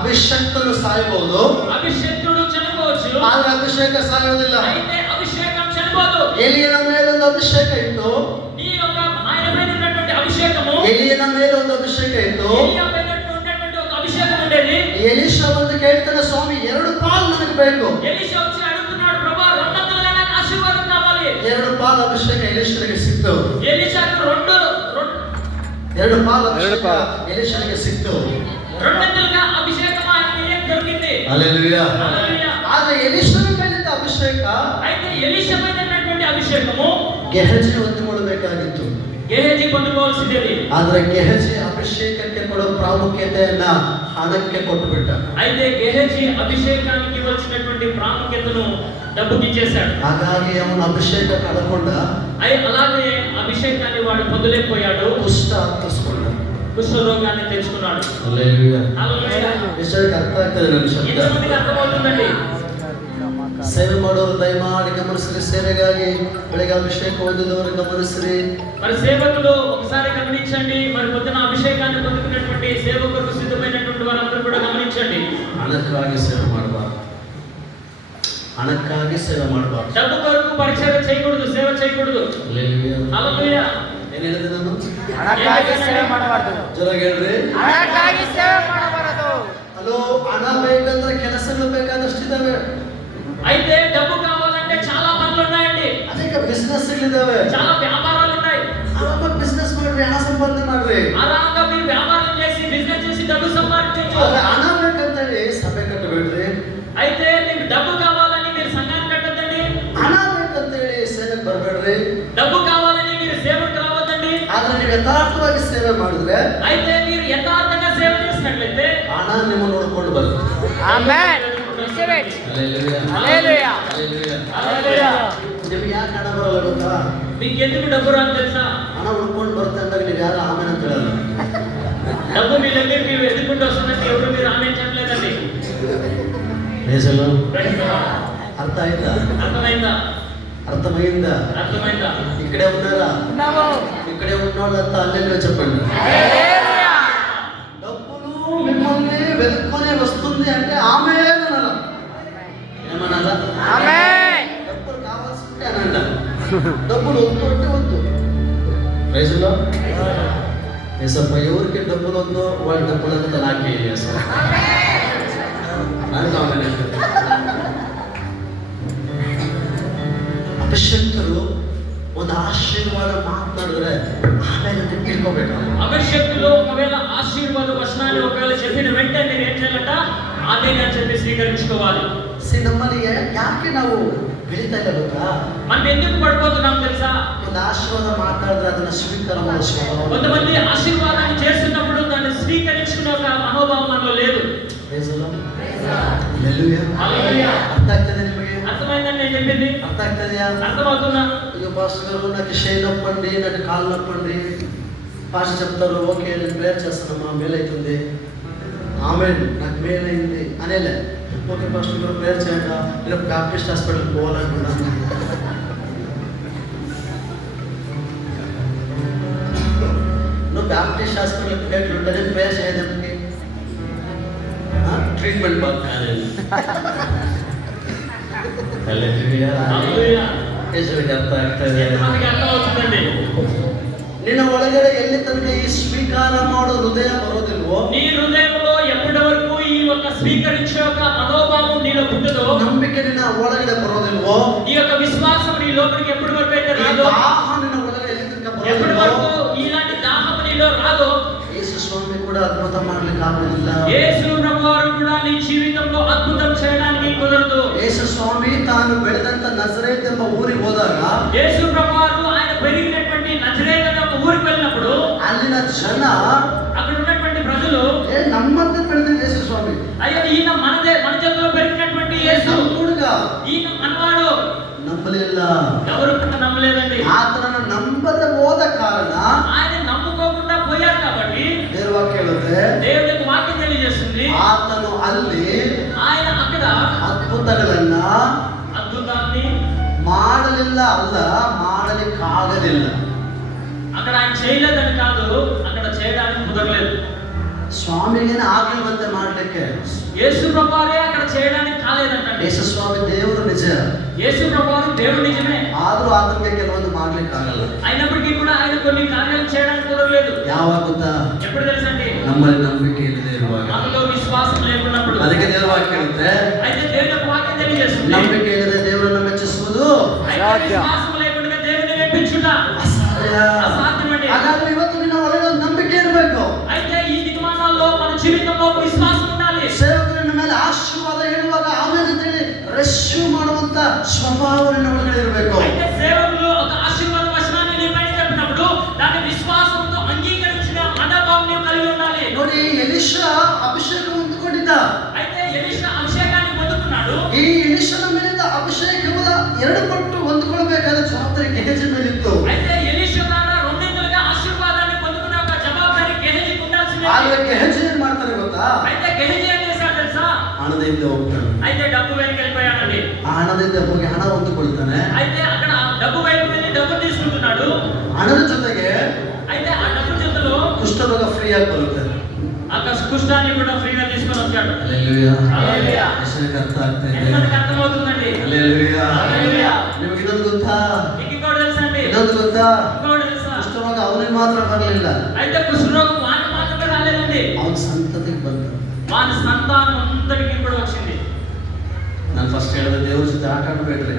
ಅಭಿಷಕ್ತನು ಸಾಯಬಹುದು, ಅಭಿಷೇಕ್ತುಡು ಚನಿಸಬಹುದು, ಆದರೆ ಅಭಿಷೇಕ ಸಾಯುವುದಿಲ್ಲ. అయితే అభిషేకం చనిపోదు. ಎಲಿಯನ ಮೇಲೆ ಒಂದು ಅಭಿಷೇಕ ಇತ್ತು, నీ యొక్క ఆయన మీద ఉన్నటువంటి అభిషేకము, ಎಲಿಯನ ಮೇಲೆ ಒಂದು ಅಭಿಷೇಕ ಇತ್ತು. ఎలియా మీద ఉన్నటువంటి ఒక అభిషేకం ఉండేది. ಎಲಿಷಾ ಬಂದು ಕೇಳ್ತಾನೆ, ಸ್ವಾಮಿ 2 ಪಾಲು ನನಗೆ ಬೇಕು. ఎలీషా వచ్చి అడుగుతున్నాడు, ప్రభువా 200 నాకు ఆశీర్వాదం కావాలి. 2 ಪಾಲು ಅಭಿಷೇಕ ಎಲಿಷನಿಗೆ ಸಿಕ್ತು. ఎలీషాకు 2 ಪಾಲು ಅಭಿಷೇಕ ಎಲಿಷನಿಗೆ ಸಿಕ್ತು. 200గా అభిషేకం ఆయనకి దొరికింది. హల్లెలూయా. హల్లెలూయా. ಆದರೆ ಎಲಿಷನ ಮೇಲಿದ್ದ ಅಭಿಷೇಕ, అయితే ఎలీషా మీద ఉన్నటువంటి అభిషేకము ಗೆಹಜಿ ಹೊಂದಿಕೊಳ್ಳಬೇಕಾಗಿತ್ತು. గెహజీ పొందుకోవాల్సింది. ಆದರೆ ಗೆಹಜಿ ಅಭಿಷೇಕಕ್ಕೆ ಕೊಡೋ ಪ್ರಾಮುಖ್ಯತೆಯನ್ನ ಹಣಕ್ಕೆ ಕೊಟ್ಟುಬಿಟ್ಟ. అయితే గెహజీ అభిషేకానికి ఇవ్వాల్సినటువంటి ప్రాముఖ్యతను డబ్బుకి ఇచ్చేశాడు. ಹಾಗಾಗಿ ಅವನ ಅಭಿಷೇಕ ಕಳ್ಕೊಂಡ, అలాగే అభిషేకాన్ని వాడు పొందలేకపోయాడు. ಕುಷ್ಠ ಹತ್ತಿಸ್ಕೊಂಡ, కుష్ఠరోగాన్ని తెచ్చుకున్నాడు. హల్లెలూయా. హల్లెలూయా. ಎಷ್ಟಕ್ಕೆ ಅರ್ಥ ಆಗ್ತದೆ ನನ್ನ ಶಬ್ದ? ఎంతమందికి అర్థమవుతుందండి? ಸೇವೆ ಮಾಡೋರು ದಯಮಾಡಿ ಗಮನಿಸ್ರಿ. ಸೇವೆಗಾಗಿ ಬೆಳಗ್ಗೆ ಅಭಿಷೇಕ ಹೊಂದಿದವರು ಗಮನಿಸ್ರಿ. మరి సేవకులు ఒకసారి గమనించండి. మరి పొద్దున అభిషేకాన్ని పొందుకున్నటువంటి సేవకులకు సిద్ధమైనటువంటి వారందరూ కూడా గమనించండి. ಹಣಕ್ಕಾಗಿ ಸೇವೆ ಮಾಡಬಾರ್ದು, ಹಣಕ್ಕಾಗಿ ಸೇವೆ ಮಾಡಬಾರ್ದು. డబ్బు కొరకు పరిచర్య చేయకూడదు, సేవ చేయకూడదు. హల్లెలూయా. ಏನ್ ಹೇಳಿದೆ ನಾನು? ಹಣಕ್ಕಾಗಿ ಸೇವೆ ಮಾಡಬಾರದು. ಜೋರಾಗಿ ಹೇಳ್ರಿ. ಹಣಕ್ಕಾಗಿ ಸೇವೆ ಮಾಡಬಾರದು. ಹಲೋ, ಹಣ ಬೇಕಂದ್ರೆ ಕೆಲಸಗಳು ಬೇಕಾದಷ್ಟಿದಾವೆ. అయితే డబ్బు కావాలంటే చాలా పనులు ఉన్నాయండి. ಅನೇಕ ಬಿಸ್ನೆಸ್ಗಳಿದಾವೆ, చాలా వ్యాపారాలు ఉన్నాయి. ಆರಾಮಾಗಿ ಬಿಸ್ನೆಸ್ ಮಾಡ್ರಿ, ಹಣ ಸಂಪಾದನೆ ಮಾಡ್ರಿ. ఆరాంగా మీరు వ్యాపారం చేసి బిజినెస్ చేసి డబ్బు సంపాదించొచ్చు. ಆದ್ರೆ ಹಣ ಬೇಕಂತೇಳಿ ಸಭೆ ಕಟ್ಟಬೇಡ್ರಿ. అయితే మీకు డబ్బు కావాలని మీరు సంఘాన్ని కట్టొద్దండి. ಹಣ ಬೇಕಂತೇಳಿ ಸೇವೆಗೆ ಬರಬೇಡ್ರಿ. డబ్బు కావాలని మీరు సేవకు రావద్దండి. ಆದ್ರೆ ನೀವು ಯಥಾರ್ಥವಾಗಿ ಸೇವೆ ಮಾಡಿದ್ರೆ, అయితే మీరు యథార్థంగా సేవ చేసినట్లయితే ಹಣ ನಿಮ್ಮ ನೋಡ್ಕೊಂಡು ಬರುತ್ತೆ. Amen. Receive it. Hallelujah. Hallelujah. Hallelujah. Hallelujah. ನಿಮ್ಗೆ ಯಾಕೆ ಹಣ ಬರಲ್ಲ ಗೊತ್ತಾ? మీకు ఎందుకు డబ్బు రాదు తెలుసా? ಹಣ ಉಳ್ಕೊಂಡು ಬರುತ್ತೆ ಅಂದಾಗ ನೀವು ಯಾರು ಆಮೇಲೆ ಅಂತ ಹೇಳಲ್ಲ. డబ్బు మీ దగ్గర మీరు ఎదుర్కొంటూ వస్తుందంటే ఎవరు మీరు ఆమెచ్చట్లేదండి. ಅರ್ಥ ಆಯ್ತಾ? అర్థమైందా? అర్థమైందా? అర్థమైందా? ఇక్కడే ఉన్నారా? ನಾವು ఇక్కడే ఉన్నోళ్ళంతా అల్లెలుయా చెప్పండి. హల్లెలూయా. డబ్బులు మిమ్మల్ని వెతుక్కొని వస్తుంది అంటే ఆమేన్ అనాలా? ఏమనాలా? ఆమేన్. డబ్బులు కావాల్సింటే అనండి. డబ్బులు వద్దు అంటే వద్దు. ప్రైజ్ లో ఏసప్ప, ఎవరికి డబ్బులు వద్దో వాళ్ళ డబ్బులంతా నాకే చేస్తారు. ಅಭಿಷಕ್ತರು ಒಂದು ಆಶೀರ್ವಾದ ಮಾತನಾಡಿದ್ರೆ ಆಮೇಲೆ ತಿಳ್ಕೋಬೇಕು. అభిషేకులు ఒకవేళ ఆశీర్వాద వచనాన్ని ఒకవేళ చెప్పిన వెంటనే మీరు ఏం చేయాలంట? ఆమేన్ అని చెప్పి స్వీకరించుకోవాలి. ನಮ್ಮಲ್ಲಿ ಯಾಕೆ ನಾವು ಬೆಳೀತಾ ಇಲ್ಲ ಗೊತ್ತಾ? మనం ఎందుకు పడిపోతున్నాం తెలుసా? ಒಂದು ಆಶೀರ್ವಾದ ಮಾತಾಡಿದ್ರೆ ಅದನ್ನ ಸ್ವೀಕಾರ ಮಾಡೋ ಸ್ವಭಾವ. కొంతమంది ఆశీర్వాదాన్ని చేస్తున్నప్పుడు దాన్ని స్వీకరించుకునే ఒక మనోభావం మనలో లేదు. హల్లెలూయా. ಅರ್ಥ ಆಗ್ತದೆ ನಿಮಗೆ? అర్థమైందని నేను చెప్పింది? అర్థ ಆಗ್ತದೆಯా? అర్థమవుతుందా? అయ్యో పాస్టర్ గారు, నాకు చేయి నొప్పండి, నాకు కాలు నొప్పండి. పాస్టర్ చెప్తారు, ఓకే నేను ప్రేయర్ చేస్తానమ్మా, మేలైతుంది. ఆమేన్, నాకు మేలైంది అనేలే. ఓకే పాస్టర్ గారు ప్రేయర్ చేయండి, నేను బ్యాప్టిస్ట్ హాస్పిటల్కి పోవాలనుకున్నాను. నువ్వు బ్యాప్టిస్ట్ హాస్పిటల్కి పోయేట్లుంటే నేను ప్రేయర్ చేయడానికి ట్రీట్మెంట్ బాగా కాలేదు. హల్లెలూయా. ಯೇಸುವಿಗೆ ಅರ್ಥ ಆಗ್ತದೆ. ఎంతమందికి అర్థమవుతుందండి? ನಿನ್ನ ಒಳಗಡೆ ಎಲ್ಲಿ ತನಕ ಈ ಸ್ವೀಕಾರ ಮಾಡೋ ಹೃದಯ ಬರೋದಿಲ್ವೋ, నీ హృదయంలో ఎప్పటి వరకు ఈ యొక్క స్వీకరించే ఒక మనోభావం నీలో పుట్టదో, ನಂಬಿಕೆ ನಿನ್ನ ಒಳಗಡೆ ಬರೋದಿಲ್ವೋ, ఈ యొక్క విశ్వాసం నీ లోపలికి ఎప్పటి వరకు అయితే ಈ రాదో, ದಾಹ ನಿನ್ನ ಒಳಗಡೆ ಎಲ್ಲಿ ತನಕ ఎప్పటి ಬರೋದಿಲ್ವೋ, వరకు ఇలాంటి దాహం నీలో రాదో, ಯೇಸು ಸ್ವಾಮಿ ಕೂಡ ಅದ್ಭುತ ಮಾಡ್ಲಿಕ್ಕೆ ಆಗುವುದಿಲ್ಲ. యేసు ప్రభువారు కూడా నీ జీవితంలో అద్భుతం చేయడానికి కుదరదు. ಯೇಸು ಸ್ವಾಮಿ ತಾನು ಬೆಳೆದಂತ ನಜರೇತ್ ಎಂಬ ಊರಿಗೆ ಹೋದಾಗ యేసు ప్రభువారు ఆయన పెరిగినటువంటి నజరేతు అనే ఒక ఊరికి వెళ్ళినప్పుడు ಅಲ್ಲಿನ ಜನ అక్కడ ఉన్నటువంటి ప్రజలు, ನಮ್ಮಂತೆ ಬೆಳೆದ ಯೇಸು ಸ್ವಾಮಿ, అయ్యో ఈయన మన చేతిలో పెరిగినటువంటి యేసు, ನಮ್ಮ ಹುಡುಗ ఈయన మనవాడు, ನಂಬಲಿಲ್ಲ. ఎవరు కూడా నమ్మలేదండి. ಆತನನ್ನು ನಂಬದೆ ಹೋದ ಕಾರಣ ఆయన నమ్ముకోకుండా పోయారు కాబట్టి ದೇವವಾಕ್ಯ ಹೇಳುತ್ತೆ, దేవుని యొక్క వాక్యం తెలియజేస్తుంది, ಆತನು ಅಲ್ಲಿ ఆయన అక్కడ ಅದ್ಭುತಗಳನ್ನ అద్భుతాన్ని ಮಾಡಲಿಲ್ಲ, ಅಲ್ಲ ಮಾಡಲಿಕ್ಕಾಗಲಿಲ್ಲ. అక్కడ ఆయన చేయలేదని కాదు, అక్కడ చేయడానికి కుదరలేదు. ಸ್ವಾಮಿಗೇನೆ ಆಗ್ಲಿಲ್ವಂತೆ ಮಾಡ್ಲಿಕ್ಕೆ. యేసు ప్రభువారే అక్కడ చేయడానికి కాలేదంటండి. ಯೇಸು ಸ್ವಾಮಿ ದೇವರು నిజ, యేసు ప్రభువారు దేవుడు నిజమే. ಆದ್ರೂ ಆತನಿಗೆ ಕೆಲವೊಂದು ಮಾಡ್ಲಿಕ್ಕೆ ಆಗಲ್ಲ. అయినప్పటికీ కూడా ఆయన కొన్ని కార్యాలు చేయడానికి కుదరలేదు. ಯಾವಾಗ ಗೊತ್ತಾ? ఎప్పుడు తెలుసండి? ನಮ್ಮಲ್ಲಿ ನಂಬಿಕೆ ಇಲ್ಲದೆ ಇರುವಾಗ. మనలో విశ్వాసం లేకున్నప్పుడు. ಅದಕ್ಕೆ ದೇವರ ವಾಕ್ಯ ಹೇಳುತ್ತೆ, అయితే దేవుని యొక్క వాక్యం తెలియజేస్తుంది. ನಂಬಿಕೆ ಇಲ್ಲದೆ ದೇವರನ್ನು ಮೆಚ್ಚಿಸುವುದು అయితే విశ్వాసం లేకుండా దేవుని మెప్పించుట ಅಸಾಧ್ಯ. అసాధ్యమండి. ಹಾಗಾದ್ರೆ ಇವತ್ತು ನಿನ್ನ ಒಳಗೆ ಒಂದು ನಂಬಿಕೆ ಇರಬೇಕು. అయితే ఈ దినమానాల్లో మన జీవితంలో ఒక విశ్వాసం ఉండాలి. ಸೇವಕರು ನಿನ್ನ ಮೇಲೆ ಆಶೀರ್ವಾದ ಹೇಳುವಾಗ ಆಮೇಲೆ ಅಂತೇಳಿ ರೆಸ್ಯೂ ಮಾಡುವಂತ ಸ್ವಭಾವ ನಿನ್ನ ಒಳಗಡೆ ಇರಬೇಕು. అయితే సేవకులు ఒక ఆశీర్వాద వచనాన్ని నీ పైన చెప్పినప్పుడు దాన్ని విశ్వాసంతో అంగీకరించిన మనోభావం నీవు కలిగి ఉండాలి. ನೋಡಿ, ಎಲಿಷಾ ಅಭಿಷೇಕ ಹೊಂದಿಕೊಂಡಿದ್ದ. అయితే ఎలీషా అభిషేకాన్ని పొందుకున్నాడు. ಈ ಎಲಿಷನ ಮೇಲಿಂದ ಅಭಿಷೇಕದ 2 ಪಟ್ಟು ಹೊಂದಿಕೊಳ್ಳಬೇಕಾದ ಜವಾಬ್ದಾರಿ ಗೆಹಜಿ ಮೇಲಿತ್ತು. అయితే ఎలీషా ద్వారా రెండింతలుగా ఆశీర్వాదాన్ని పొందుకునే ఒక జవాబారి గెహజీకి ఉండాల్సిందే. ಆದ್ರೆ ಗೆಹಜಿ ಏನ್ ಮಾಡ್ತಾರೆ ಗೊತ್ತಾ? అయితే గెహజీ ఏం చేశాడు తెలుసా? ಹಣದಿಂದ ಹೋಗ್ತಾನೆ. అయితే డబ్బు వెనక్కి వెళ్ళిపోయాడండి. ಆ ಹಣದಿಂದ ಹೋಗಿ ಹಣ ಹೊಂದಿಕೊಳ್ತಾನೆ. అయితే అక్కడ డబ్బు వైపు వెళ్ళి డబ్బు తీసుకుంటున్నాడు. ಹಣದ ಜೊತೆಗೆ అయితే ఆ డబ్బు చేతిలో ಕುಷ್ಠರೋಗ ಫ್ರೀ ಆಗಿ ಬರುತ್ತೆ. ఆ కుష్ఠాన్ని కూడా ఫ్రీగా తీసుకొని వచ్చాడు. ಹಲ್ಲೆಲೂಯಾ. హల్లెలూయా. ಯೇಸುವಿಗೆ ಅರ್ಥ ಆಗ್ತಾ ಇದೆ. ఎంతమందికి అర్థమవుతుందండి? ಹಲ್ಲೆಲೂಯಾ. హల్లెలూయా. ನಿಮಗೆ ಇದೊಂದು ಗೊತ್ತಾ? మీకు ఇంకోటి తెలుసా అండి? ಇದೊಂದು ಗೊತ್ತಾ? ఇంకోటి తెలుసా? ಕುಷ್ಠರೋಗ ಅವನಿಗೆ ಮಾತ್ರ ಬರಲಿಲ್ಲ, అయితే కుష్ఠరోగం వానికి మాత్రమే రాలేదండి. ಅವನ ಸಂತತಿಗೆ ಬಂತು. వాని సంతానం అంతటికి కూడా వచ్చింది. ನಾನು ಫಸ್ಟ್ ಹೇಳಿದೆ ದೇವ್ರ ಜೊತೆ ಆಟ ಆಡಬೇಡ್ರಿ.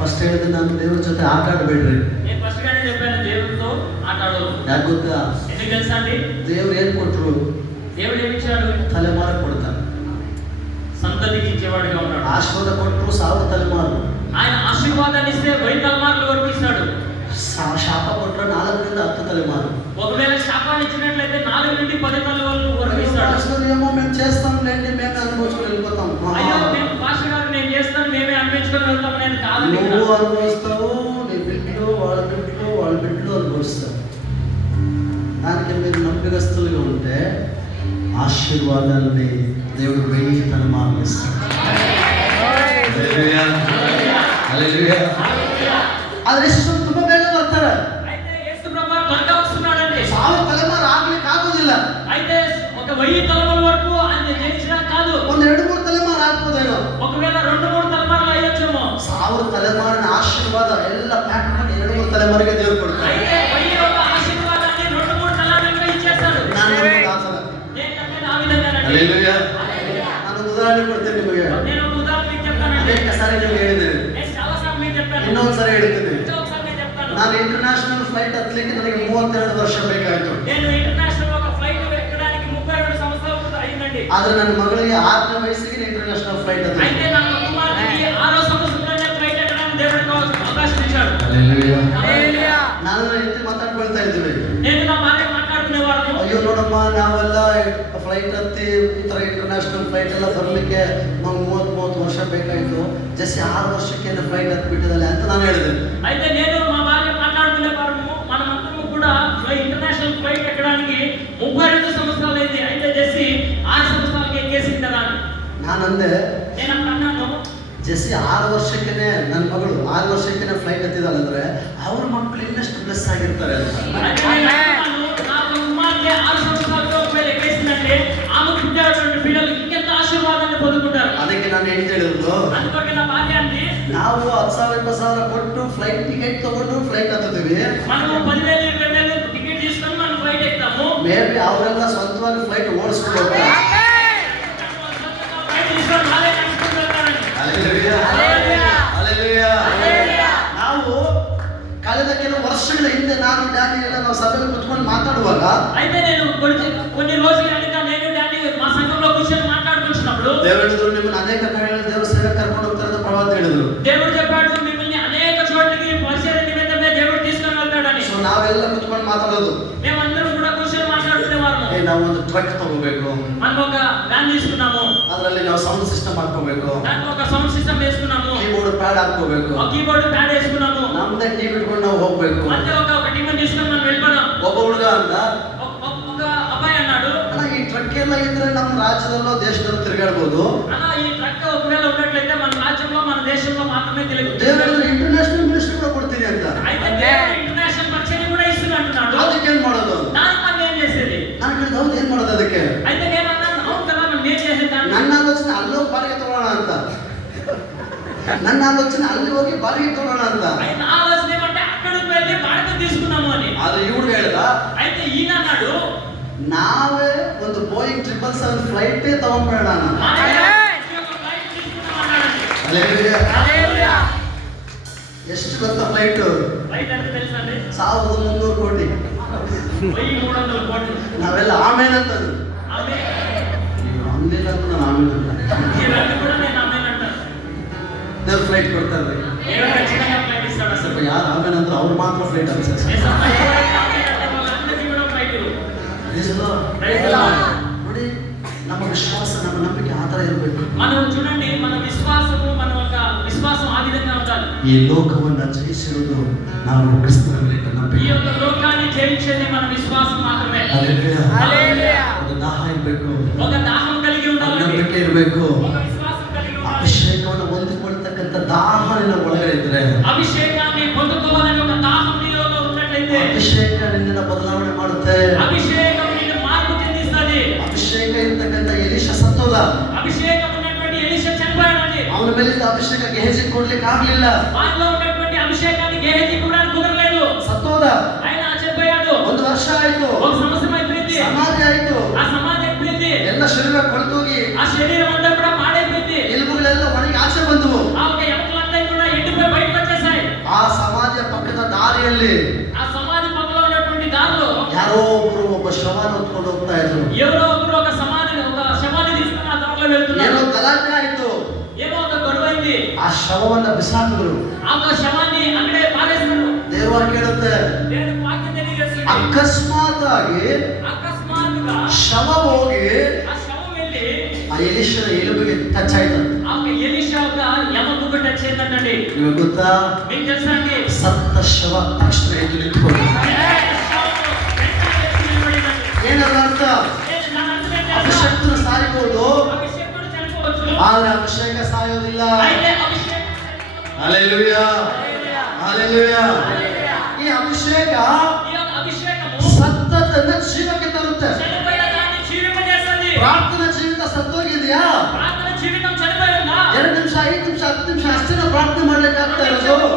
ಫಸ್ಟ್ ಹೇಳಿದೆ ನಾನು ದೇವ್ರ ಜೊತೆ ಆಟ ಆಡಬೇಡ್ರಿ. నేను ఫస్ట్ గానే చెప్పాను దేవుడితో ఆటాడొద్దు. ಯಾಕೆ ಗೊತ್ತಾ? ఎందుకు తెలుసా అండి? ದೇವ್ರು ಏನ್ ಕೊಟ್ರು? దేవుడు ఏమి ఇచ్చాడు? ತಲೆಮಾರು ಕೊಡ್ತಾನೆ. సంతతికి ఇచ్చేవాడుగా ఉన్నాడు. ಆಶೀರ್ವಾದ ಕೊಟ್ಟರು 1000 ತಲೆಮಾರು. ఆయన ఆశీర్వాదాన్ని ఇస్తే 1000 తలమార్ల వరకు ఇస్తాడు. ಶಾಪ ಕೊಟ್ಟರೆ 4 ರಿಂದ 10 తಲೆమారు. ఒకవేళ శాపాన్ని ఇచ్చినట్లయితే 4 నుండి 10 తలమార్ల వరకు ఇస్తాడు. పాస్టర్ ఏమో మేము చేస్తాంలేండి, మేము అనుభవించుకొని వెళ్ళిపోతాం. అయ్యో మేము పాస్టర్ గారు నేను చేస్తాను, మేమే అనిపించుకొని వెళ్తాం అనేది కాదండి. నువ్వు అనుభవిస్తావు, నీ బిడ్డలు వాళ్ళ బిడ్డలు అనుభవిస్తావు. దానికి మీరు నమ్మకస్తులుగా ఉంటే ఆశీర్వాదాన్ని దేవుడు 1000 తలమార్లు ఇస్తాడు. హల్లెలూయా. హల్లెలూయా. ಆದ್ರೆ ಎಷ್ಟು ತುಂಬಾ ಬೇಗ ಬರ್ತಾರೆ. అయితే యేసు ప్రభువు త్వరగా వస్తున్నాడండి. 1000 తಲೆమారు ಆಗ್ಲಿಕ್ಕೆ ಆಗೋದಿಲ್ಲ. అయితే ఒక 1000 తలమార్ల వరకు ఆయన చేసినా కాదు. ಒಂದು 2-3 ತಲೆಮಾರು ಆಗ್ಬೋದೇನೋ. ఒకవేళ 2-3 తలమార్లు అయ్యొచ్చేమో. 1000 ತಲೆಮಾರಿನ ಆಶೀರ್ವಾದ ಎಲ್ಲ ಪ್ಯಾಕ್ ಮಾಡಿ 2-3 ತಲೆಮಾರಿಗೆ ದೇವರು ಕೊಡ್ತಾರೆ. అయితే 1000 యొక్క ఆశీర్వాదాన్ని 2-3 తలాలుగా ఇచ్చేస్తాడు. ನಾನು ನಿಮಗೆ ಆ ಥರ. నేను చెప్పేది ఆ విధంగానండి. ಹಲ್ಲೆಲೂಯಾ. హల్లెలూయా. ನಾನು ಉದಾಹರಣೆ ಕೊಡ್ತೇನೆ ನಿಮಗೆ. నేను ఒక ఉదాహరణ మీకు చెప్తానండి. ಅನೇಕ ಸಾರಿ ನಿಮಗೆ ಹೇಳಿದ್ದೇನೆ, నేను చాలా సార్లు మీకు చెప్పాను. ಇನ್ನೊಂದು ಸಾರಿ ಹೇಳ್ತೀನಿ. ఇంకొకసారి నేను చెప్తాను. ನಾನು ಇಂಟರ್ನ್ಯಾಷನಲ್ ಫ್ಲೈಟ್ ಹತ್ತಲಿಕ್ಕೆ ನನಗೆ 32 ವರ್ಷ ಬೇಕಾಯಿತು. నేను ఇంటర్నేషనల్ ఒక ఫ్లైట్ ఎక్కడానికి 32 సంవత్సరాలు అయిందండి. ಆದ್ರೆ ನನ್ನ ಮಗಳಿಗೆ 6ನೇ ವಯಸ್ಸಿಗೆ ಇಂಟರ್ನ್ಯಾಷನಲ್ ಫ್ಲೈಟ್ ಹತ್ತಿದೆ. అయితే నా కుమారుడికి 6వ సంవత్సరంలోనే ఫ్లైట్ ఎక్కడానికి దేవుడు అవకాశం ఇచ్చాడు. ಹಲ್ಲೆಲೂಯಾ. హల్లెలూయా. ನಾನು ನನ್ನ ಹೆಂಡತಿ ಮಾತಾಡ್ಕೊಳ್ತಾ ಇದ್ದೀವಿ. నేను నా భార్య మాట్లాడుకునేవాడు. ಅಯ್ಯೋ ನೋಡಮ್ಮ, ನಾವೆಲ್ಲ ಫ್ಲೈಟ್ ಹತ್ತಿ ಈ ತರ ಇಂಟರ್ನ್ಯಾಷನಲ್ ಫ್ಲೈಟ್ ಎಲ್ಲ ಬರ್ಲಿಕ್ಕೆ ನಾವು 30 ವರ್ಷ ಬೇಕಾಯ್ತು. ಜಸ್ಟ್ 6 ವರ್ಷಕ್ಕೆ ಫ್ಲೈಟ್ ಹತ್ತಿ ಬಿಟ್ಟಿದ್ದಲ್ಲ ಅಂತ ನಾನು ಹೇಳಿದೆ. అయితే నేను మా భార్య మాట్లాడుకునేవాడు. మనమందరం కూడా ఇంటర్నేషనల్ ఫ్లైట్ ఎక్కడానికి 32 సంవత్సరాలు అయింది. అయితే జెస్సీ 6 సంవత్సరాలకి ఎక్కేసింది కదా అని ನಾನಂದೆ, నేను అన్నాను. ಜೆಸ್ಸಿ 6 ವರ್ಷಕ್ಕೇನೆ, ನನ್ನ ಮಗಳು 6 ವರ್ಷಕ್ಕೇನೆ ಫ್ಲೈಟ್ ಹತ್ತಿದಾಳಂದ್ರೆ ಅವ್ರ ಮಕ್ಕಳು ಇನ್ನಷ್ಟು ಬ್ಲೆಸ್ ಆಗಿರ್ತಾರೆ ಅಂತ. అయితే నేను అన్నాను, నా కుమార్తె 6 సంవత్సరాలతో ఒకవేళ ఎక్కేసిందంటే ఆమె పుట్టేటువంటి పిల్లలు ఇంకెంత ఆశీర్వాదాన్ని పొందుకుంటారు. ಅದಕ್ಕೆ ನಾನು ಏನು ಹೇಳಿದ್ರು, అందుకే నా భార్య అండి, ನಾವು 10,000 20,000 ಕೊಟ್ಟು ಫ್ಲೈಟ್ ಟಿಕೆಟ್ ತಗೊಂಡು ಫ್ಲೈಟ್ ಹತ್ತುತ್ತೀವಿ. మనం 10,000 20,000 టికెట్ తీసుకొని మనం ఫ్లైట్ ఎక్కుతాము. ಮೇ ಬಿ ಅವರೆಲ್ಲ ಸ್ವಂತವಾಗಿ ಫ್ಲೈಟ್ ಓಡಿಸ್ಕೊಂಡು ಹೋಗ್ತಾರೆ. ఫ్లైట్ తీసుకొని వాళ్ళే నడుచుకుంటూ వెళ్తారండి. ಹಲ್ಲೆಲೂಯಾ. హల్లెలూయా. ಹಲ್ಲೆಲೂಯಾ. హల్లెలూయా. ನಾವು ಕಳೆದ ಕೆಲವು ವರ್ಷಗಳ ಹಿಂದೆ ನಾನು ಡ್ಯಾಡಿ ಎಲ್ಲ ನಾವು ಸಭೆಯಲ್ಲಿ ಕುತ್ಕೊಂಡು ಮಾತಾಡುವಾಗ అయితే నేను కొన్ని రోజుల వెనుక నేను డాడీ మా సంఘంలో కూర్చొని మాట్లాడుకుంటున్నప్పుడు ದೇವರು ಹೇಳಿದ್ರು, ನಿಮ್ಮನ್ನ ಅನೇಕ ಕಡೆಗಳಲ್ಲಿ ದೇವರು ಸೇವೆ ಕರ್ಕೊಂಡು ಹೋಗ್ತಾರೆ ಅಂತ ಪ್ರವಾದ ಹೇಳಿದ್ರು. దేవుడు చెప్పాడు, మిమ్మల్ని అనేక చోట్లకి పరిచర్య నిమిత్తమే దేవుడు తీసుకొని వెళ్తాడని. ಸೊ ನಾವೆಲ್ಲ ಕುತ್ಕೊಂಡು ಮಾತಾಡೋದು, మేమందరం కూడా కూర్చొని మాట్లాడుకునేవాళ్ళం. ನಾವು ಒಂದು ಟ್ರಕ್ ತಗೋಬೇಕು, మనం ఒక వ్యాన్ తీసుకున్నాము, ಅದರಲ್ಲಿ ನಾವು ಸೌಂಡ್ ಸಿಸ್ಟಮ್ ಹಾಕೋಬೇಕು, దాంట్లో ఒక సౌండ్ సిస్టమ్ వేసుకున్నాము, ಕೀಬೋರ್ಡ್ ಪ್ಯಾಡ್ ಹಾಕೋಬೇಕು, ఒక కీబోర్డ్ ప్యాడ్ వేసుకున్నాము. ನಮ್ದೇ ಟಿವಿ ಇಟ್ಕೊಂಡು ನಾವು ಹೋಗ್ಬೇಕು. మధ్య ఒక టీమ్ తీసుకొని మనం వెళ్ళిపోదాం. ಒಬ್ಬ ಹುಡುಗ ಅಂದ, ఒక అబ్బాయి అన్నాడు, ಅಣ್ಣ ಈ ಟ್ರಕ್ ಎಲ್ಲ ಇದ್ರೆ ನಮ್ಮ ರಾಜ್ಯದಲ್ಲೋ ದೇಶದಲ್ಲೋ ತಿರುಗಾಡ್ಬೋದು. అన్న ఈ ట్రక్ ఒకవేళ ఉన్నట్లయితే మన రాజ్యంలో మన దేశంలో మాత్రమే ದೇವರು ಇಂಟರ್ನ್ಯಾಷನಲ್ ಮಿನಿಸ್ಟ್ರಿ ಕೂಡ ಕೊಡ್ತೀನಿ ಅಂತ. అయితే దేవుడు ఇంటర్నేషనల్ పరిచయం కూడా ఇస్తున్నట్టున్నాడు. ಅದಕ್ಕೇನ್ ಮಾಡೋದು? దానికి మనం ఏం చేసేది? ನಾನು నాకు వచ్చిన ಅಲ್ಲಿ ಹೋಗಿ ಬಾಡಿಗೆ ತಗೊಳ್ಳೋಣ ಅಂತ. అయితే నా ఆలోచన ఏమంటే అక్కడికి వెళ్ళి బాడిగ తీసుకుందాము అని. ಆದ್ರೆ ಇವ್ರು ಹೇಳ್ದ అయితే ఈయన అన్నాడు ನಾವೇ ಒಂದು ಬೋಯಿಂಗ್ 777 ಫ್ಲೈಟೇ ತಗೊಂಡ್ಬೇಡ ನಾನು. హల్లెలూయా. ಎಷ್ಟು ಗೊತ್ತಾ ಫ್ಲೈಟ್? ఫ్లైట్ అంటే తెలుసా అండి? 1300 ಕೋಟಿ. 1300 కోట్లు. ನಾವೆಲ್ಲ ಆಮೇಲೆ ಅಂತದ್ದು. ఆమేన్. ಅಂದಿಲ್ಲ ಅಂತ ನಾನು ಆಮೇಲೆ ಅಂತ. ఇవన్నీ కూడా నేను ఆమేన్ అంటాను. ದೇವ್ರು ಫ್ಲೈಟ್ ಕೊಡ್ತಾರೆ. దేవుడు ఖచ్చితంగా ఫ్లైట్ ఇస్తాడు అసలు. ಸ್ವಲ್ಪ ಯಾರು ಆಮೇಲೆ ಅಂದ್ರೆ ಅವ್ರು ಮಾತ್ರ ಫ್ಲೈಟ್ ಅನ್ಸತ್ತೆ. ఏసప్ప ఎవరైతే ఆమేన్ అంటే వాళ్ళందరికీ కూడా ఫ్లైట్. Praise the Lord. ನೋಡಿ ನಮ್ಮ ವಿಶ್ವಾಸ ನಮ್ಮ ನಂಬಿಕೆ ಆ ಥರ ಇರಬೇಕು. మనం చూడండి మన విశ్వాసము మన యొక్క విశ్వాసం ఆ విధంగా ఉండాలి. ಈ ಲೋಕವನ್ನ ಜಯಿಸಿರುವುದು ನಾವು ಕ್ರಿಸ್ತನ ಮೇಲೆ ఈ ನಂಬಿಕೆ. యొక్క లోకాన్ని జయించేది మన విశ్వాసం మాత్రమే. ಹಲ್ಲೆಲೂಯಾ. హల్లెలూయా. ಒಂದು ದಾಹ ಇರಬೇಕು, ఒక దాహం కలిగి ఉండాలి. ನಂಬಿಕೆ ಇರಬೇಕು, ఒక విశ్వాసం కలిగి ఉండాలి. ಅಭಿಷೇಕವನ್ನು ಹೊಂದಿಕೊಳ್ಳತಕ್ಕಂಥ ದಾಹ ನಿನ್ನ ಒಳಗಡೆ ಇದ್ರೆ, అభిషేకాన్ని పొందుకోవాలని ఒక దాహం నీలో ఉన్నట్లయితే ಅಭಿಷೇಕ ನಿನ್ನನ್ನು ಬದಲಾವಣೆ ಮಾಡುತ್ತೆ. అభిషేకం నిన్ను మార్పు చెందిస్తుంది. ಅಭಿಷೇಕ ಇರ್ತಕ್ಕಂಥ ಎಲಿಷ ಸತ್ತೋದ. అభిషేకం ఉన్నటువంటి ఎలీషా చనిపోయాడండి. ಅವನ ಮೇಲಿದ್ದ ಅಭಿಷೇಕ ಗೆಹಜಿ ಕೊಡ್ಲಿಕ್ಕೆ ಆಗ್ಲಿಲ್ಲ, వాటిలో ఉన్నటువంటి అభిషేకాన్ని గేహజీ కూడా కుదరలేదు. ಸತ್ತೋದ. ఆయన చనిపోయాడు. 1 ವರ್ಷ ಆಯ್ತು, ఒక సంవత్సరం అయిపోయింది. ಸಮಾಧಿ ಆಯ್ತು, ఆ సమాధి అయిపోయింది. ಎಲ್ಲ ಶರೀರ ಕೊಳ್ತೋಗಿ ఆ శరీరం అంతా కూడా పాడైపోయింది. ಎಲುಬುಗಳೆಲ್ಲ ಒಣಗಿ ಆಚೆ ಬಂದವು. ఆ ఒక ఎముకలంతా కూడా ఎండిపోయి బయటకు వచ్చేసాయి. ಆ ಸಮಾಧಿಯ ಪಕ್ಕದ ದಾರಿಯಲ್ಲಿ ఆ సమాధి పక్కలో ఉన్నటువంటి దారిలో ಯಾರೋ ಒಬ್ಬರು ಒಬ್ಬ ಶವನ ಹೊತ್ಕೊಂಡು ಹೋಗ್ತಾ ಇದ್ರು. ఎవరో ఒకరు ఒక శవాన్ని తీసుకుని ఆ దారిలో వెళ్తున్నారు. ಏನೋ ಗಲಾಟೆ ಆಯ್ತು, ఏమో ఒక గొడవైంది. ಆ ಶವವನ್ನ ಬಿಸಾಕಿದ್ರು. ఆ ఒక శవాన్ని అక్కడే పారేస్తారు. ದೇವರು ಕೇಳುತ್ತೆ, దేవునికి వాక్యం తెలియజేస్తుంది. ಅಕಸ್ಮಾತ್ ಆಗಿ అకస్మాత్తుగా ಶವ ಹೋಗಿ ఆ శవం వెళ్ళి ಆ ಎಲಿಷನ ಎಲುಬಿಗೆ ಟಚ್ ಆಯ್ತು. ఆ ఒక ఎలీషా ఒక ఎముకకు టచ్ అయిందంటండి. ನಿಮಗೆ ಗೊತ್ತಾ? మీకు తెలుసా అండి? ಸತ್ತ ಶವ ತಕ್ಷಣ ಎದ್ದು ನಿಂತ್ಕೊಂಡು ಏನಲ್ಲ ಅರ್ಥ? ಅಭಿಷೇಕ್ತನು ಸಾಯಬಹುದು, అభిషేకుడు చనిపోవచ్చు. ಆದ್ರೆ ಅಭಿಷೇಕ ಸಾಯೋದಿಲ್ಲ. అయితే అభిషేకం ಹಲ್ಲೆಲೂಯಾ, ಹಲ್ಲೆಲೂಯಾ. ಈ ಅಭಿಷೇಕ ఈ యొక్క అభిషేకము ಸತ್ತದನ್ನ ಜೀವಕ್ಕೆ ತರುತ್ತೆ. చనిపోయిన దాన్ని జీవింపజేస్తుంది. ಪ್ರಾರ್ಥನಾ ಜೀವಿತ ಸತ್ತೋಗಿದ್ಯಾ? ప్రార్థన జీవితం చనిపోయిందా? 2 ನಿಮಿಷ 5 ನಿಮಿಷ 10 ನಿಮಿಷ ಅಷ್ಟೇ ಪ್ರಾರ್ಥನೆ ಮಾಡ್ಲಿಕ್ಕೆ ಆಗ್ತಾ ಇರೋದು.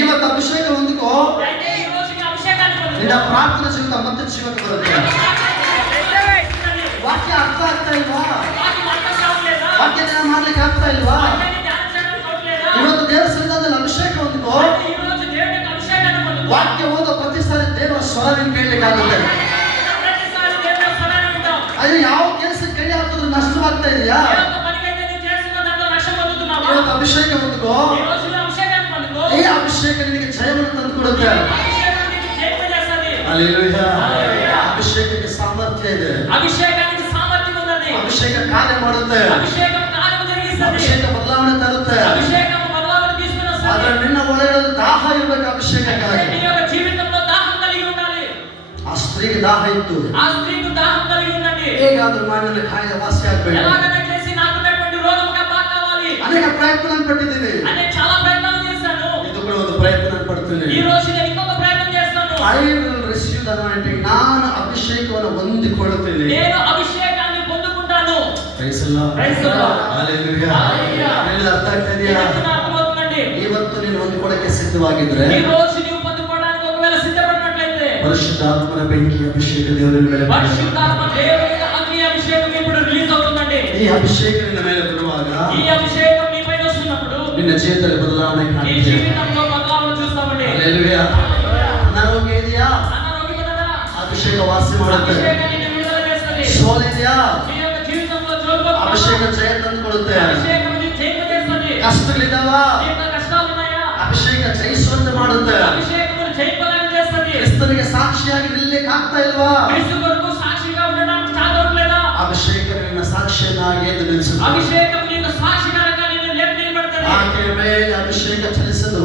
ಇವತ್ತು ಅಭಿಷೇಕ ಹೊಂದಿಕೋ, ನಿನ್ನ ಪ್ರಾರ್ಥನಾ ಜೀವಿತ ಮತ್ತೆ ಜೀವಕ್ಕೆ ಬರುತ್ತೆ. ವಾಕ್ಯ ಅರ್ಥ ಆಗ್ತಾ ಇಲ್ವಾ? ವಾಕ್ಯ ಧ್ಯಾನ ಮಾಡ್ಲಿಕ್ಕೆ ಆಗ್ತಾ ಇಲ್ವಾ? ಇವತ್ತು ದೇವರ ಸನ್ನಿಧಾನದಲ್ಲಿ ಅಭಿಷೇಕ ಹೊಂದಿಕೋ, ವಾಕ್ಯ ಓದೋ ಪ್ರತಿ ಸಾರಿ ದೇವರ ಸ್ವರ ನೀನು ಕೇಳಲಿಕ್ಕೆ ಆಗುತ್ತೆ. ಅಯ್ಯೋ, ಯಾವ ಕೆಲಸಕ್ಕೆ ಕೈ ಹಾಕಿದ್ರು ನಷ್ಟವಾಗ್ತಾ ಇದೆಯಾ? ಇವತ್ತು ಅಭಿಷೇಕ ಹೊಂದಿಕೋ, ಈ ಅಭಿಷೇಕ ನಿನಗೆ ಜಯವನ್ನು ತಂದು ಕೊಡುತ್ತೆ. ಹಲ್ಲೆಲೂಯಾ. ಅಭಿಷೇಕಕ್ಕೆ ಸಾಮರ್ಥ್ಯ ಇದೆ, అభిషేకానికి సామర్థ్యం ఉన్నది. ಅಭಿಷೇಕ ಕಾರ್ಯ ಮಾಡುತ್ತೆ, అభిషేకం కార్యం జరిగిస్తుంది. ಅಭಿಷೇಕ ಬದಲಾವಣೆ ತರುತ್ತೆ. అభిషేకం బదలావణ తీసుకొని ಆದ್ರೆ వస్తుంది. ನಿನ್ನ ಒಳಗಡೆ ದಾಹ ಇರಬೇಕು ಅಭಿಷೇಕಕ್ಕಾಗಿ. నీ యొక్క జీవితంలో దాహం కలిగి ఉండాలి. ಆ ಸ್ತ್ರೀಗೆ ದಾಹ ಇತ್ತು. ఆ స్త్రీకు దాహం కలిగి ఉందండి. ಹೇಗಾದ್ರೂ ಮಾಡಿ ನನ್ನ ಕಾಯಿಲೆ ವಾಸಿ ಆಗ್ಬೇಕು. ఎలాగైనా చేసి నాకున్నటువంటి రోగంగా బాగా కావాలి. ಅನೇಕ ಪ್ರಯತ್ನ ಪಟ್ಟಿದ್ದೀನಿ. అనే చాలా ప్రయత్నాలు చేశాను. ಇದು ಕೂಡ ಒಂದು ಪ್ರಯತ್ನ ಪಡ್ತೀನಿ. ఈ రోజు నేను ఇంకొక ప్రయత్నం చేస్తాను. I will receive the anointing. ನಾನು ಅಭಿಷೇಕವನ್ನು ಹೊಂದಿಕೊಳ್ಳುತ್ತೇನೆ. నేను అభిషేకాన్ని పొందుకుంటాను. Praise the Lord. Praise the Lord. Hallelujah. Hallelujah. ಹೇಳಿದ ಅರ್ಥ ಆಗ್ತಾ ಇದೆಯಾ? చెప్తున్నా అర్థమవుతుందండి. ಇವತ್ತು ನೀನು ಹೊಂದಿಕೊಳ್ಳಕ್ಕೆ ಸಿದ್ಧವಾಗಿದ್ರೆ ఈ రోజు నీవు పొందుకోవడానికి ఒకవేళ సిద్ధపడినట్లయితే ಪರಿಶುದ್ಧಾತ್ಮನ ಬೆಂಕಿ ಅಭಿಷೇಕ ದೇವರ ಮೇಲೆ పరిశుద్ధాత్మ దేవుని అగ్ని అభిషేకం ఇప్పుడు రిలీజ్ అవుతుందండి. ಈ ಅಭಿಷೇಕ ನಿನ್ನ ಮೇಲೆ ಬರುವಾಗ ఈ అభిషేకం నీ పైన వస్తున్నప్పుడు ನಿನ್ನ ಜೀವಿತದಲ್ಲಿ ಬದಲಾವಣೆ నీ ಕಾಣುತ್ತೆ. జీవితంలో బదలావణ చూస్తామండి. ಹಲ್ಲೆಲೂಯಾ. ಅನಾರೋಗ್ಯ ಇದೆಯಾ? అనారోగ్యం ఉన్నదా? ಅಭಿಷೇಕ ವಾಸಿ ಮಾಡುತ್ತೆ. అభిషేకం నిన్ను విడుదల చేస్తుంది. ಸೋಲಿದೆಯಾ? నీ యొక్క జీవితంలో జోలుకోకుండా ಅಭಿಷೇಕ ಜಯ ತಂದುಕೊಡುತ್ತೆ. అభిషేకం నీ జయింపజేస్తుంది. ಕಷ್ಟಗಳಿದಾವ? నీ యొక్క కష్టాలు ఉన్నాయా? ಅಭಿಷೇಕ ಜಯಿಸುವಂತೆ ಮಾಡುತ್ತೆ. అభిషేకమును జయింపలాగా చేస్తుంది. ಕ್ರಿಸ್ತನಿಗೆ ಸಾಕ್ಷಿಯಾಗಿ ನಿಲ್ಲಕ್ಕೆ ಆಗ್ತಾ ಇಲ್ವಾ? క్రీస్తు కొరకు సాక్షిగా ఉండడానికి చాదవట్లేదా? ಅಭಿಷೇಕ ನಿನ್ನ ಸಾಕ್ಷಿಯನ್ನಾಗಿ ಎದ್ದು ನಿಲ್ಲಿಸುತ್ತೆ. అభిషేకం నీకు సాక్షికరంగా నిన్ను లేపి నిలబెడుతుంది. ಆಕೆಯ ಮೇಲೆ ಅಭಿಷೇಕ ಚಲಿಸದು.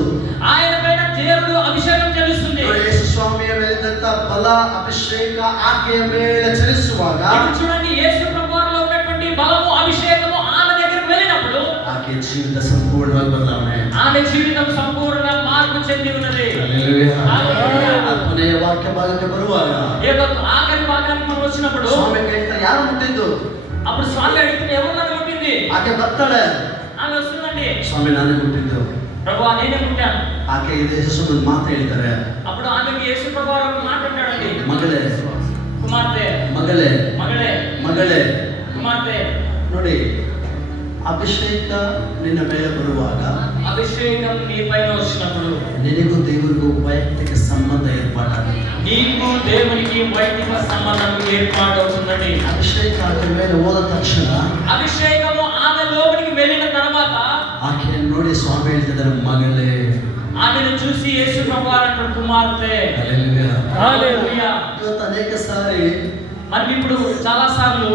ఆయన పైన దేవుడు అభిషేకం చెల్లిస్తుంది. ನೋಡಿ, ಯೇಸು ಸ್ವಾಮಿಯ ಮೇಲಿದ್ದಂತ ಬಲ ಅಭಿಷೇಕ ಆಕೆಯ ಮೇಲೆ ಚಲಿಸುವಾಗ ఇప్పుడు చూడండి, యేసు ప్రభువులో ఉన్నటువంటి బలము అభిషేకము ఆమె దగ్గరికి వెళ్ళినప్పుడు ಆಕೆಯ ಜೀವಿತ ಸಂಪೂರ್ಣವಾಗಿ ಬದಲಾವಣೆ. ఆమె జీవితం సంపూర్ణ మార్పు చెంది ఉన్నది. ಹಲ್ಲೆಲೂಯಾ. ಹಲ್ಲೆಲೂಯಾ. ಕೊನೆಯ ವಾಕ್ಯ ಭಾಗಕ್ಕೆ ಬರುವಾಗ ఈ యొక్క ఆఖరి భాగానికి మనం వచ్చినప్పుడు ಸ್ವಾಮಿ ಕೇಳ್ತಾರೆ, ಯಾರು ಮುಟ್ಟಿದ್ದು? అప్పుడు స్వామి అడిగితే ఎవరు నన్ను ముట్టింది? ಆಕೆ ಬರ್ತಾಳೆ, ఆమె వస్తుందండి. ಸ್ವಾಮಿ ನಾನೇ ಹುಟ್ಟಿದ್ದು, ప్రభువా నేనే పుట్టాను. ಆಕೆ ಈ ದೇಶದ ಮಾತು ಹೇಳ್ತಾರೆ, అప్పుడు ఆమెకి యేసు ప్రభువా ఒక మాట అంటాడండి, ಮಗಳೇ కుమార్తె, ಮಗಳೇ మగళే, ಮಗಳೇ. కుమార్తె. ನೋಡಿ, ಅಭಿಷೇಕ ನಿನ್ನ ಮೇಲೆ ಬರುವಾಗ అభిషేకం నీ పైన వచ్చినప్పుడు ನಿನಗೂ ದೇವರಿಗೂ ವೈಯಕ್ತಿಕ ಸಂಬಂಧ ಏರ್ಪಾಟಾಗುತ್ತೆ. నీకు దేవునికి వైదిక సంబంధం ఏర్పాటవుతుందండి. ಅಭಿಷೇಕ ಆಕೆ ಮೇಲೆ ಹೋದ ತಕ್ಷಣ అభిషేకము ఆమె లోపలికి వెళ్ళిన తర్వాత ಆಕೆಯನ್ನು ನೋಡಿ ಸ್ವಾಮಿ ಹೇಳ್ತಿದ್ದಾರೆ, ಮಗಳೇ. ఆమెను చూసి యేసు ప్రభువా అంటాడు, కుమార్తె. ಹಲ್ಲೆಲೂಯಾ. హల్లెలూయా. ಇವತ್ತು ಅನೇಕ ಸಾರಿ మరి ఇప్పుడు చాలా సార్లు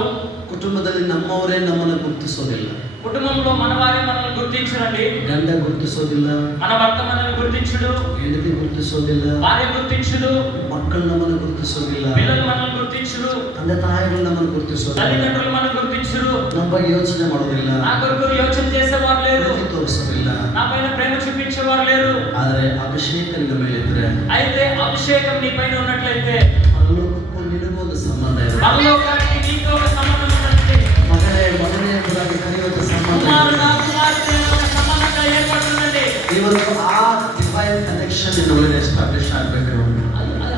ಕುಟುಂಬದಲ್ಲಿ ನಮ್ಮವರೇ ನಮ್ಮನ್ನು ಗುರುತಿಸೋದಿಲ್ಲ, కుటుంబంలో మన వారే మనల్ని గుర్తించరండి. ಗಂಡ ಗುರುತಿಸೋದಿಲ್ಲ, మన భర్త మనల్ని గుర్తించుడు, ಹೆಂಡತಿ ಗುರುತಿಸೋದಿಲ್ಲ, భార్య గుర్తించుడు, ಮಕ್ಕಳು ನಮ್ಮನ್ನು ಗುರುತಿಸೋದಿಲ್ಲ, పిల్లలు మనల్ని గుర్తించుడు, ತಂದೆ ತಾಯಿಗಳು ನಮ್ಮನ್ನು ಗುರುತಿಸೋದಿಲ್ಲ, తల్లిదండ్రులు మనల్ని గుర్తించుడు, ನಮ್ಮ ಬಗ್ಗೆ ಯೋಚನೆ ಮಾಡೋದಿಲ್ಲ, నా కొరకు యోచన చేసేవారు లేరు, ಪ್ರೀತಿ ತೋರಿಸೋದಿಲ್ಲ. నా పైన ప్రేమ చూపించేవారు లేరు. ಆದರೆ ಅಭಿಷೇಕ ನಿನ್ನ ಮೇಲೆ ಇದ್ರೆ అయితే అభిషేకం నీ పైన ఉన్నట్లయితే ಪರಲೋಕಕ್ಕೂ ನಿನಗೂ ಒಂದು ಸಂಬಂಧ ಇದೆ. పరలోకానికి నీకు ఒక సంబంధం ఉందండి. ಮಗನೇ ಮಗನೇ ಎಂಬುದಾಗಿ ಕರೆಯುವಂತ ಸಂಬಂಧ కుమారుడా, ಇದೆ. కుమార్తె అనే ఒక సంబంధంగా ఏర్పడుతుందండి. ಇವತ್ತು ಆ ಡಿವೈನ್ ಕನೆಕ್ಷನ್ ನಿನ್ನ ಒಳಗೆ ಎಸ್ಟಾಬ್ಲಿಷ್ ಆಗಬೇಕು.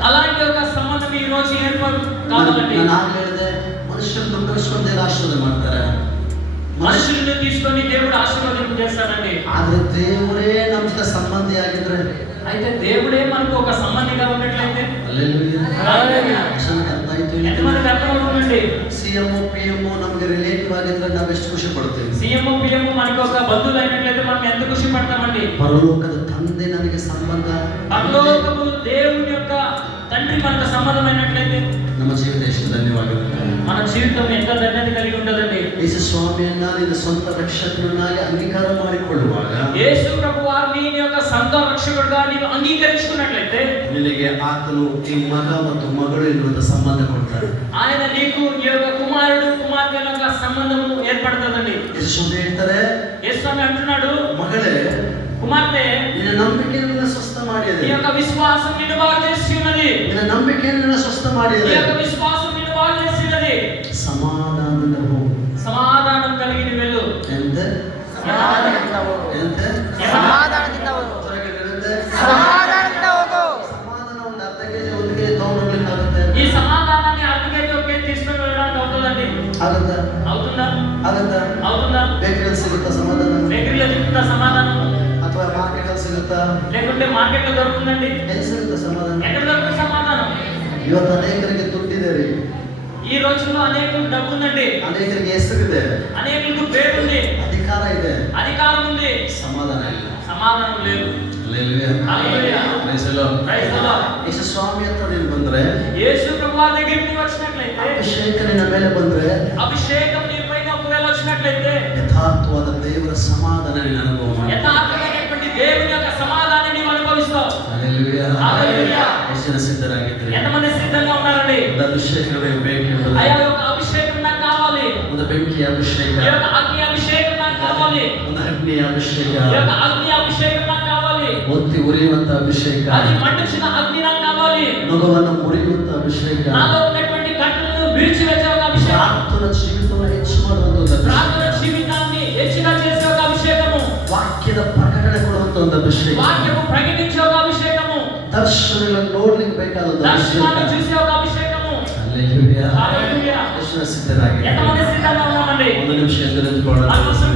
అలాంటి ఒక సంబంధం ఈ రోజు ఏర్పాటు కావాలండి. ನಾನು ಆಗ್ಲೇ ಹೇಳಿದೆ, ಮನುಷ್ಯರನ್ನು ಕಳಿಸ್ಕೊಂಡು ದೇವರು ಆಶೀರ್ವಾದ ಮಾಡ್ತಾರೆ, మనుషులను తీసుకొని దేవుడు ఆశీర్వాదం చేస్తాడండి. ಆದ್ರೆ ದೇವರೇ ನಮ್ಮ ಜೊತೆ ಸಂಬಂಧಿ ಆಗಿದ್ರೆ, అయితే దేవుడే మనకు ఒక సంబంధిగా ఉన్నట్లయితే ಹಲ್ಲೆಲೂಯಾ. హల్లెలూయా. ಜನಕ್ಕೆ ಅರ್ಥ ಆಯ್ತು? ఎంతమందికి అర్థమవుతుందండి? ಸಿಎಂ ಪಿಎಂ ನಮ್ಗೆ ರಿಲೇಟಿವ್ ಆಗಿದ್ರೆ ನಾವು ಎಷ್ಟು ಖುಷಿ ಪಡ್ತೀವಿ. సీఎం పిఎం మనకి ఒక బంధువులు అయినట్లయితే మనం ఎంత ఖుషి పడతామండి. ಪರಲೋಕದ ತಂದೆ ನನಗೆ ಸಂಬಂಧ, పరలోకము దేవుని యొక్క తండ్రి మనకు సంబంధమైనట్లయితే ನಮ್ಮ ಜೀವಿತ ಎಷ್ಟು ಧನ್ಯವಾಗಿರುತ್ತೆ. మన జీవితం ఎంత ధన్యత కలిగి ఉంటుందండి. ಯೇಸು ಸ್ವಾಮಿಯನ್ನ ನಿನ್ನ ಸ್ವಂತ ರಕ್ಷಕನಾಗಿ ಅಂಗೀಕಾರ ಮಾಡಿಕೊಳ್ಳುವಾಗ యేసు ప్రభువారు నీ యొక్క సొంత రక్షకుడుగా నీవు అంగీకరించుకున్నట్లయితే ನಿನಗೆ ಆತನು ಈ ಮಗ ಮತ್ತು ಮಗಳು ಎನ್ನುವಂತ ಸಂಬಂಧ ಕೊಡ್ತಾರೆ. ఆయన నీకు ఈ యొక్క కుమారుడు కుమార్తె యొక్క సంబంధము ఏర్పడుతుందండి. ಯೇಸು ಸ್ವಾಮಿ ಹೇಳ್ತಾರೆ, యేసు స్వామి అంటున్నాడు, ಮಗಳೇ కుమార్తె ನಿನ್ನ ನಂಬಿಕೆ ನಿನ್ನ ಸ್ವಸ್ಥ నీ ಮಾಡಿದೆ, యొక్క విశ్వాసం నిన్ను బాగు చేసి ఉన్నది, ನಿನ್ನ ನಂಬಿಕೆ ನಿನ್ನ ಸ್ವಸ್ಥ నీ ಮಾಡಿದೆ, యొక్క విశ్వాసం నిన్ను బాగు చేసి ఉన్నది. ಸಮಾಧಾನದಿಂದ ಹೋಗು. సమాధానం కలిగి నీ వెళ్ళు. ಎಂತ ಸಮಾಧಾನದಿಂದ ಹೋಗು. ಎಂತ ಸಮಾಧಾನದಿಂದ ಹೋಗು. ಹೊರಗೆ ನಿಲ್ಲದೆ ಸಮಾಧಾನದಿಂದ ಹೋಗು. ಸಮಾಧಾನ ಒಂದು ಅರ್ಧ ಕೆಜಿ ಒಂದು ಕೆಜಿ ತಗೊಂಡೋಗ್ಲಿಕ್ಕಾಗುತ್ತೆ? ఈ సమాధానాన్ని అర్థమైతే ఒకే తీసుకొని వెళ్ళడానికి అవుతుందండి. ಆಗತ್ತಾ? అవుతుందా? ಆಗತ್ತಾ? అవుతుందా? ಬೇಕರಿಯಲ್ಲಿ ಸಿಗುತ್ತಾ ಸಮಾಧಾನ? బేకరీలో దొరుకుతుందా సమాధానం? ಅಥವಾ ಮಾರ್ಕೆಟ್ ಅಲ್ಲಿ ಸಿಗುತ್ತಾ? లేకుంటే మార్కెట్ లో దొరుకుతుందండి? ಎಲ್ಲಿ ಸಿಗುತ್ತಾ ಸಮಾಧಾನ? ఎక్కడ దొరుకుతుంది సమాధానం? ಇವತ್ತು ಅನೇಕರಿಗೆ ದುಡ್ಡಿದೆ ರೀ, ఈ రోజుల్లో అనేకులకు డబ్బు ఉందండి, ಅನೇಕರಿಗೆ ಹೆಸರಿದೆ, అనేకులకు పేరు ఉంది, ಅಧಿಕಾರ ಇದೆ, అధికారం ఉంది, ಸಮಾಧಾನ ಇಲ್ಲ. సమాధానం లేదు. Hallelujah. Hallelujah. Praise the Lord. Praise the Lord. Yesu ಸ್ವಾಮಿ ಹತ್ರ ನೀನು ಬಂದ್ರೆ, యేసు ప్రభువు దగ్గరికి వచ్చినట్లయితే, ಅಭಿಷೇಕ ನಿನ್ನ ಮೇಲೆ ಬಂದ್ರೆ, అభిషేకం నీ పైన ఒకవేళ వచ్చినట్లయితే ಯಥಾರ್ಥವಾದ ದೇವರ ಸಮಾಧಾನ ನೀನು ಅನುಭವ ಮಾಡಿ. యథార్థమైనటువంటి దేవుని యొక్క సమాధానాన్ని నీవు అనుభవిస్తావు. ಹಲ್ಲೆಲೂಯಾ. హల్లెలూయా. ಎಷ್ಟು ಜನ ಸಿದ್ಧರಾಗಿದ್ದೀರಿ? ఎంతమంది సిద్ధంగా ఉన్నారండి? ಒಂದು ಅಭಿಷೇಕವೇ ಬೇಕು. అయ్యా ఒక అభిషేకం నాకు కావాలి, ಒಂದು ಬೆಂಕಿಯ ಅಭಿಷೇಕ, ఈ యొక్క అగ్ని అభిషేకం నాకు కావాలి, ಒಂದು ಅಗ್ನಿಯ ಅಭಿಷೇಕ, ఈ యొక్క అగ్ని అభిషేకం నాకు కావాలి, ಒತ್ತಿ ಉರಿಯುವಂತ ಅಭಿಷೇಕ, అది మండుచున్న అగ్ని నాకు కావాలి, ನೊಗವನ್ನು ಮುರಿಯುವಂತ ಅಭಿಷೇಕ, నాలో ఉన్నటువంటి గంటలను విరిచివేసే ఒక అభిషేకం, ಪ್ರಾರ್ಥನಾ ಜೀವಿತವನ್ನು ಹೆಚ್ಚು ಮಾಡುವಂತ ಒಂದು ప్రార్థన ಅಭಿಷೇಕ, జీవితాన్ని హెచ్చుగా చేసే ఒక అభిషేకము, ವಾಕ್ಯದ ಪ್ರಕಟಣೆ ಕೊಡುವಂತ ಒಂದು ಅಭಿಷೇಕ, వాక్యము ప్రకటించే ఒక అభిషేకము, ದರ್ಶನಗಳನ್ನು ನೋಡ್ಲಿಕ್ಕೆ ಬೇಕಾದ ಒಂದು దర్శనాన్ని ಅಭಿಷೇಕ. చూసే ఒక అభిషేకము. ಹಲ್ಲೆಲೂಯಾ. హల్లెలూయా. ಎಷ್ಟು ಜನ ಸಿದ್ಧರಾಗಿದ್ದೀರಿ? ఎంతమంది